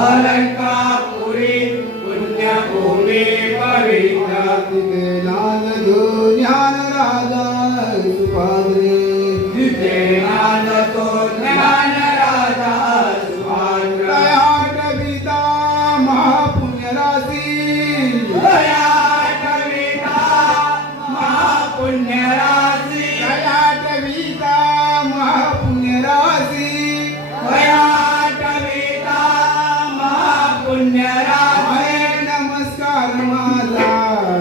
अलंकापुरी पुण्यभूमी पवित्र तिथे नाद तो ज्ञान राजा सुपाद्री तिथे नांदतो ज्ञान राजा सुभाद्र कविता महापुण्य राशी दया कविता महापुण्य राशी कविता महापुण्य राशी दया कविता महापुण्य राशी नमस्कार माझा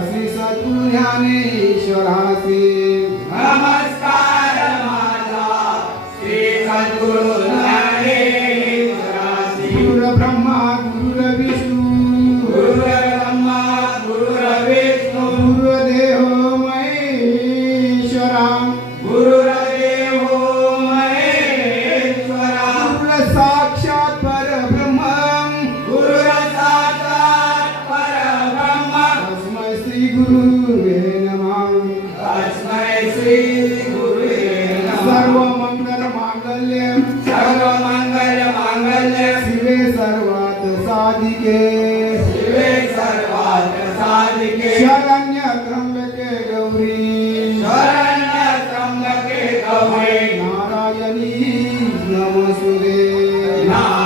श्री सद्गुरु ज्ञानेश्वरासी नमस्कार माझा श्री सद्गुरु ज्ञानेश्वरासी गुरु ब्रह्मा गुरु विष्णू गुरु ब्रह्मा गुरु विष्णु गुरुदेव महेश्वरा गुरुदेव महेश्वरा गुरु साक्षात परब्रह्म गुरु साक्षात परब्रह्म तस्मै श्री गुरुवे नमः तस्मै श्री गुरुवे नमः सर्व मंगल मांगल्य सर्व मंगल मांगल्य शिवे सर्वात साधिके शिवे सर्वार्थ साधिके शरण्य त्र्यंबके गौरी शरण्य त्र्यंबके गौरी नारायणी नमस्तुते नारायणी